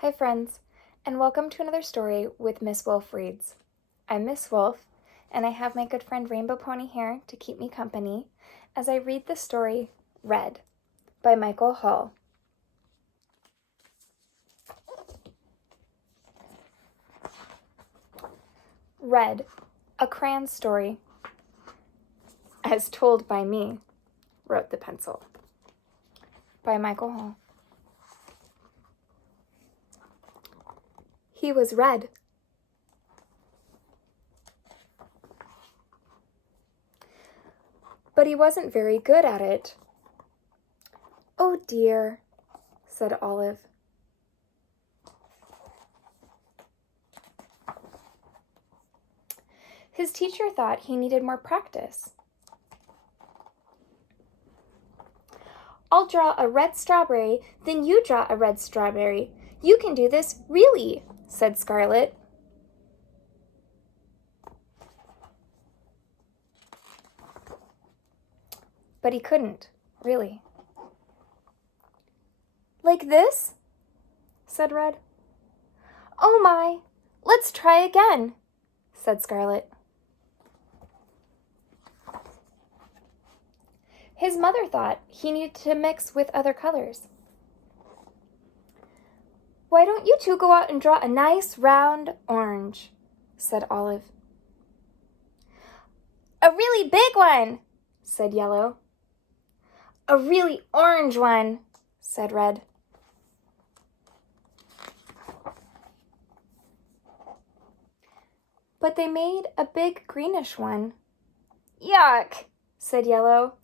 Hi friends, and welcome to another story with Miss Wolf Reads. I'm Miss Wolf, and I have my good friend Rainbow Pony here to keep me company as I read the story Red by Michael Hall. Red, a Crayon story, as told by me, wrote the pencil, by Michael Hall. He was red. But he wasn't very good at it. "Oh dear," said Olive. His teacher thought he needed more practice. "I'll draw a red strawberry, then you draw a red strawberry. You can do this, really," said Scarlet. But he couldn't, really. "Like this?" said Red. "Oh my, let's try again," said Scarlet. His mother thought he needed to mix with other colors. "Why don't you two go out and draw a nice round orange?" said Olive. "A really big one," said Yellow. "A really orange one," said Red. But they made a big greenish one. "Yuck," said Yellow.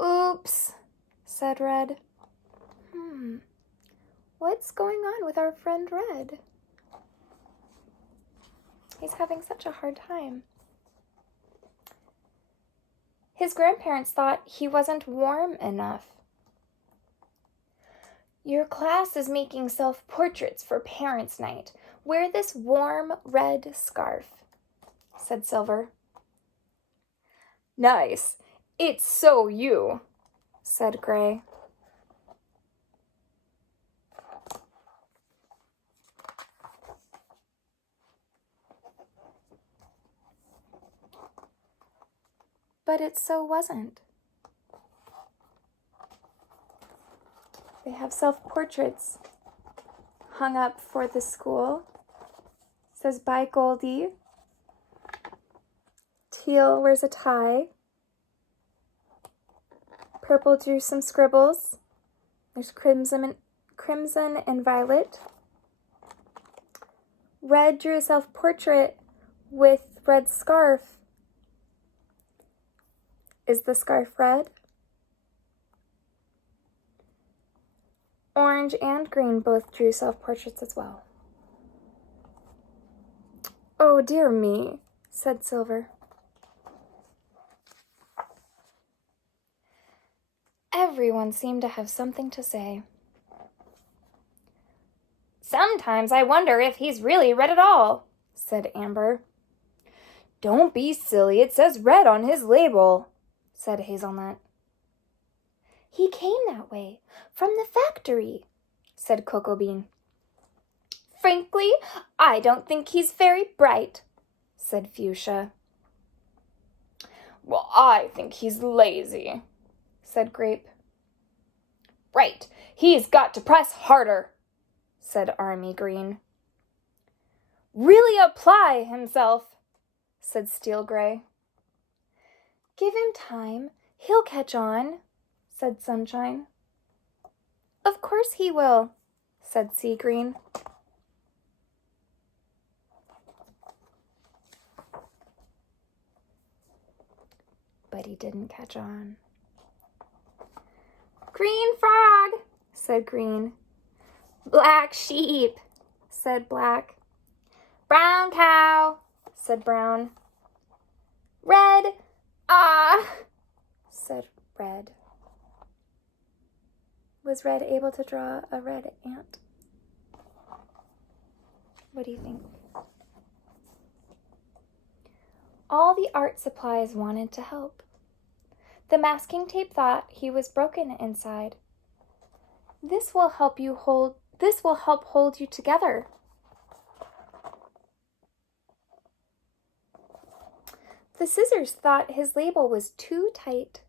"Oops," said Red. What's going on with our friend Red? He's having such a hard time. His grandparents thought he wasn't warm enough. "Your class is making self-portraits for Parents' Night. Wear this warm red scarf," said Silver. "Nice. It's so you," said Gray. But it so wasn't. They have self-portraits hung up for the school. It says, "Bye, Goldie." Teal wears a tie. Purple drew some scribbles. There's crimson and violet. Red drew a self-portrait with red scarf. Is the scarf red? Orange and green both drew self-portraits as well. "Oh, dear me," said Silver. Everyone seemed to have something to say. "Sometimes I wonder if he's really red at all," said Amber. "Don't be silly, it says red on his label," said Hazelnut. "He came that way, from the factory," said Cocoa Bean. "Frankly, I don't think he's very bright," said Fuchsia. "Well, I think he's lazy," said Grape. "Right, he's got to press harder," said Army Green. "Really apply himself," said Steel Gray. "Give him time, he'll catch on," said Sunshine. "Of course he will," said Sea Green. But he didn't catch on. "Green frog," said Green. "Black sheep," said Black. "Brown cow," said Brown. "Red, said Red. Was Red able to draw a red ant? What do you think? All the art supplies wanted to help. The masking tape thought he was broken inside. "This will help you hold This will help hold you together. The scissors thought his label was too tight.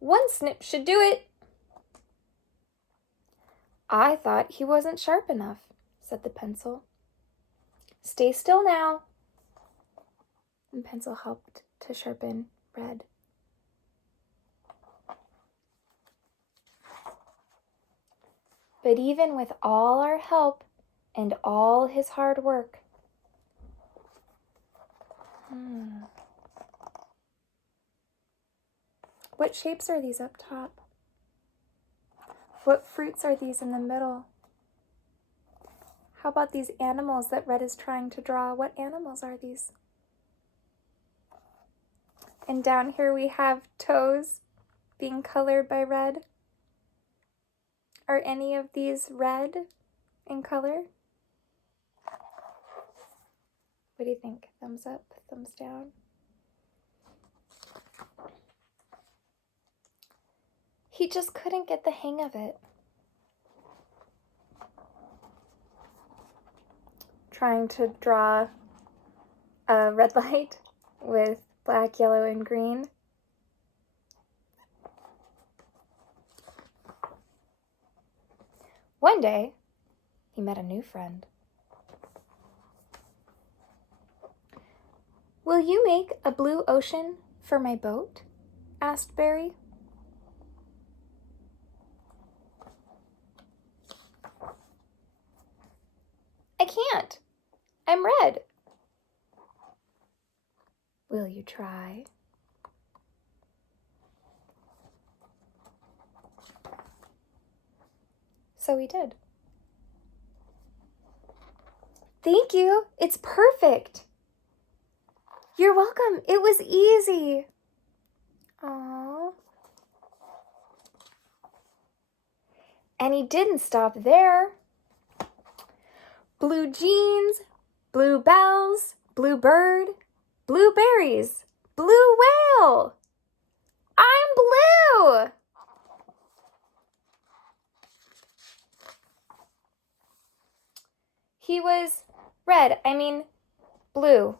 One snip should do it. I thought he wasn't sharp enough, said the pencil. Stay still now. And pencil helped to sharpen red. But even with all our help and all his hard work, what shapes are these up top? What fruits are these in the middle? How about these animals that Red is trying to draw? What animals are these? And down here we have toes being colored by red. Are any of these red in color? What do you think? Thumbs up, thumbs down? He just couldn't get the hang of it. Trying to draw a red light with black, yellow, and green. One day, he met a new friend. Will you make a blue ocean for my boat? Asked Barry. I can't. I'm red. Will you try? So he did. Thank you. It's perfect. You're welcome. It was easy. Aww. And he didn't stop there. Blue jeans, blue bells, blue bird, blue berries, blue whale. I'm blue. He was blue.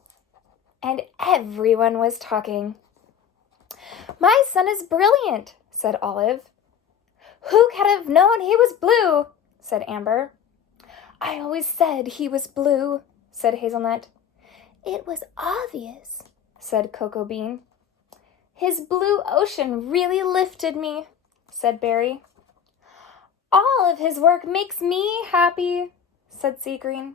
And everyone was talking. My son is brilliant, said Olive. Who could have known he was blue, said Amber. I always said he was blue, said Hazelnut. It was obvious, said Cocoa Bean. His blue ocean really lifted me, said Berry. All of his work makes me happy, said Seagreen.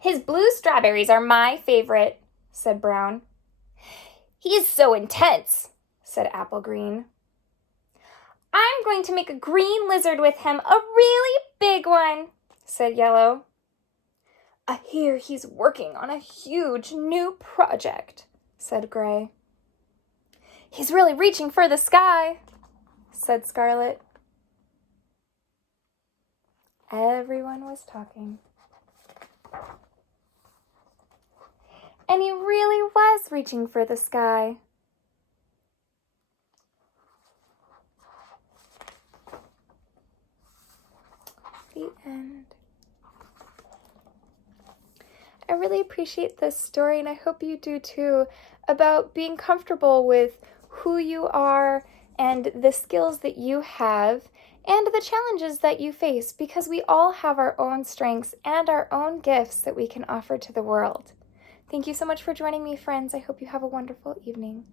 His blue strawberries are my favorite, said Brown. He is so intense, said Apple Green. I'm going to make a green lizard with him, a really big one, said Yellow. I hear he's working on a huge new project, said Gray. He's really reaching for the sky, said Scarlet. Everyone was talking. And he really was reaching for the sky. The end. I really appreciate this story, and I hope you do too, about being comfortable with who you are and the skills that you have and the challenges that you face, because we all have our own strengths and our own gifts that we can offer to the world. Thank you so much for joining me, friends. I hope you have a wonderful evening.